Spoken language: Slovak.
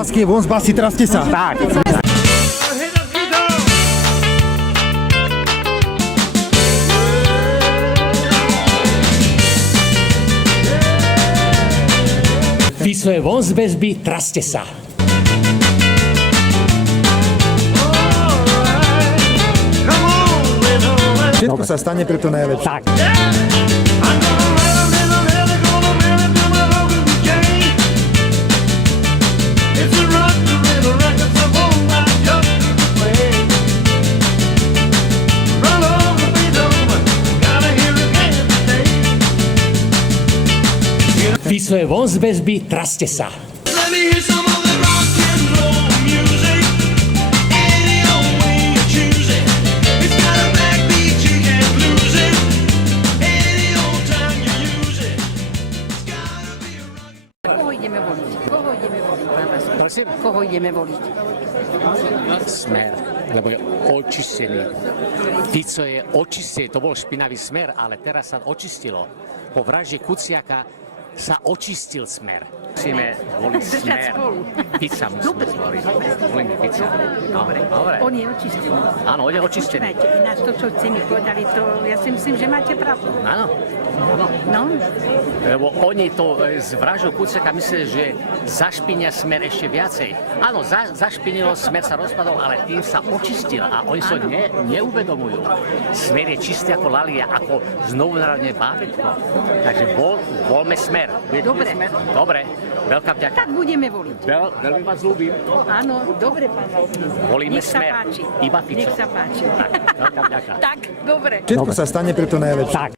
Lásky je von z basy, traste sa. Tak. Výslo je von z bezby, traste sa. Všetko sa stane, preto najlepšie. Tak. Výslo je von z bezby, traste sa. Let me hear some of the rock and roll music. Any old way you choose it. It's got a backbeat, you can't lose it. Any old time you use it. It's gotta be a rock. Koho ideme voliť? Koho ideme voliť, pán Vasko? Prosím? Koho ideme voliť? Smer, lebo je očistený. Fico je očistený, to bol špinavý Smer, ale teraz sa očistilo. Po vražde Kuciaka sa očistil Smer. Musíme voliť Smer. Fica musíme zvoliť. Volíme Fica. Dobre. On je očistený. Áno, on je očistený. Počúvajte, ináč to, čo ste mi povedali, to ja si myslím, že máte pravdu. Áno. No, Lebo oni to z vraždu Kuciaka mysleli, že zašpinia Smer ešte viacej. Áno, zašpinilo, Smer sa rozpadol, ale tým sa očistil a oni sa neuvedomujú. Smer je čistý ako lalia, ako znovunarodené bábätko. Takže voľme Smer. Dobre. Smer? Dobre, veľká vďaka. tak budeme voliť. Veľmi vás ľúbim. Áno, dobre, pán Vasko. Volíme Nech sa Smer. páči. Iba Fico. Nech sa páči. Tak, veľká vďaka. Tak, dobre. Všetko sa stane, preto najlepšie. Tak.